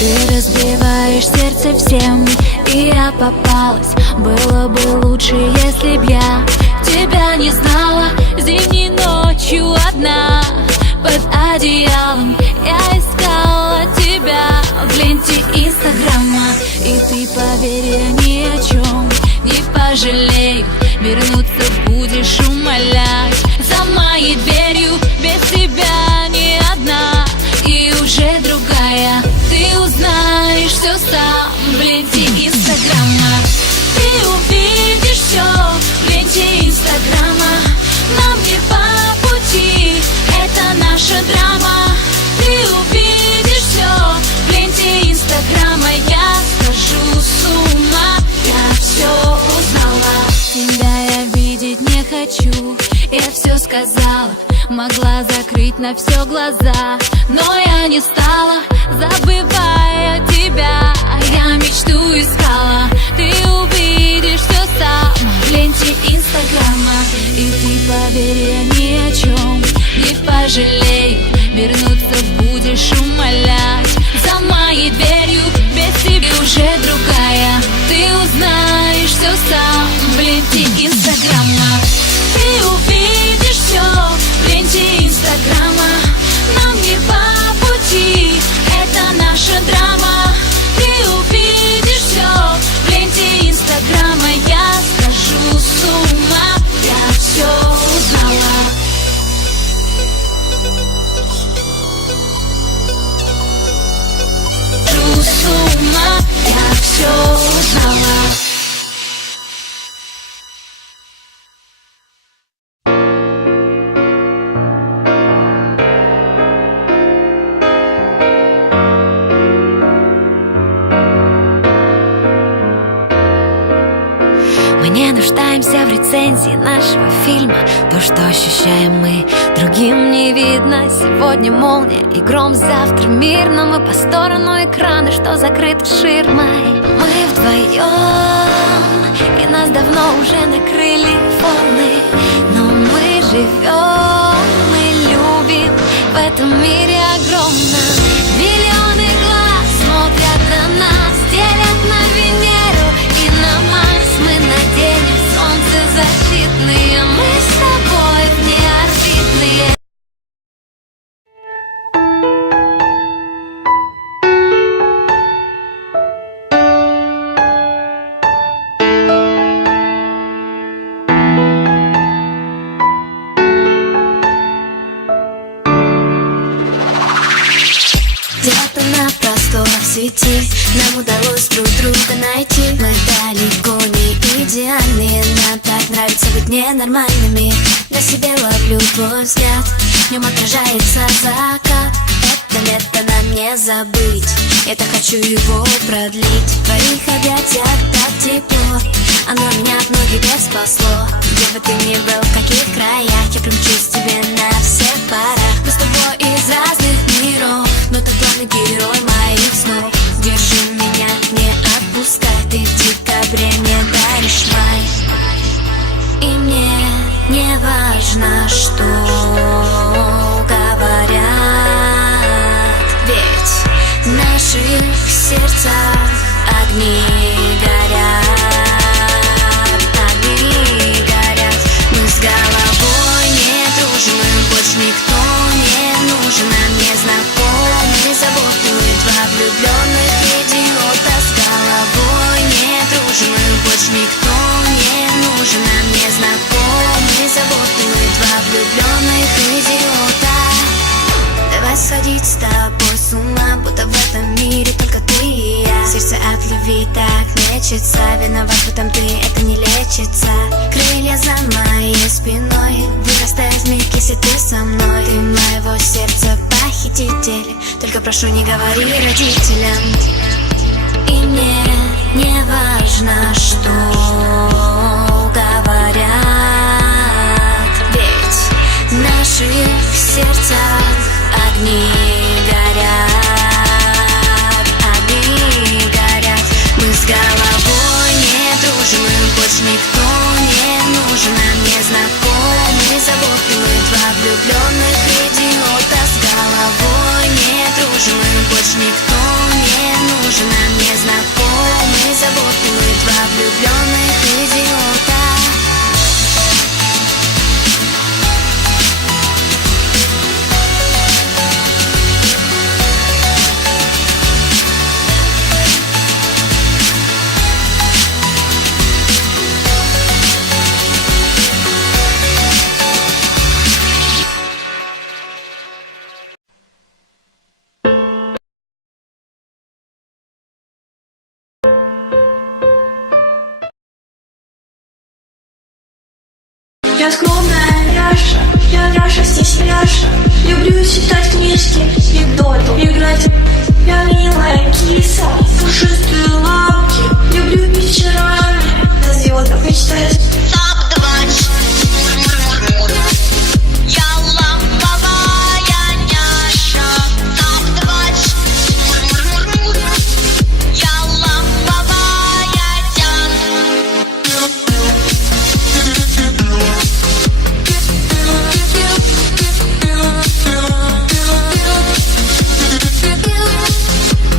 Ты разбиваешь сердце всем, и я попалась. Было бы лучше, если б я тебя не знала. Зимней ночью одна под одеялом я искала тебя в ленте Инстаграма. И ты, поверь, я ни о чем не пожалею. Вернуться будешь умолять за моей дверью. Без тебя не одна и уже другая. Ты узнаешь все сам в ленте Инстаграма. Ты увидишь все в ленте Инстаграма. Нам не по пути, это наша драма. Ты увидишь все в ленте Инстаграма. Я схожу с ума, я все узнала. Тебя я видеть не хочу, я все сказала. Могла закрыть на все глаза, но я не стала, забывая тебя. Я мечту искала. Ты увидишь все сам в ленте Инстаграма. И ты, поверь, я ни о чем не пожалею. Вернуться будешь умолять за моей дверью. Без тебя уже другая. Ты узнаешь все сам в ленте Инстаграма. Ты увидишь все в ленте Инстаграма. Нам не по пути, это наша драма. Ты увидишь все в ленте Инстаграма. Я схожу с ума, я все узнала. Схожу с ума, я все узнала. Не нуждаемся в рецензии нашего фильма. То, что ощущаем мы, другим не видно. Сегодня молния и гром, завтра мир. Но мы по сторону экрана, что закрыт ширмой. Мы вдвоем, и нас давно уже накрыли волны. Но мы живем, мы любим в этом мире огромном. Миллионы глаз смотрят на нас, делят на Венеру и на Марс. Мы наденем солнцезащитные, мы с тобой внеорбитные. Где-то на просторах сети нам удалось друг друга найти. Мы далеко не идеальные, нам так нравится быть ненормальными. На себе ловлю твой взгляд, в нем отражается закат. Это лето нам не забыть, я так хочу его продлить. В твоих объятиях так тепло, оно меня от многих бед спасло. Где бы ты ни был, в каких краях, я примчусь к тебе на всех парах. Мы с тобой из разных миров, но ты главный герой моих снов. Держи меня, не отпускай, ты в декабре мне даришь май. И мне не важно, что говорят, ведь в наших сердцах огни горят. Огни горят. Мы с головой не дружим, и больше никто не нужен. Нам незнакомые заботы, мы два влюбленных идиота. С головой не дружим, и больше никто не нужен. Нам незнакомые заботы, мы два влюбленных идиота. Давай сходить с тобой с ума, будто в этом мире только ты и я. Сердце от любви так мечется, виноват в этом ты, это не лечится. Крылья за моей спиной вырастают в миг, если ты со мной. Ты моего сердца похититель, только прошу, не говори родителям. И мне не важно, что говорят, ведь в наших сердцах огни горят. Огни горят. Мы с головой не дружим, и больше никто не нужен. Нам незнакомые заботы, мы два влюбленных идиота. С головой не дружим, и больше никто не Я скромная Яша, я Яша, стесняша. Люблю читать книжки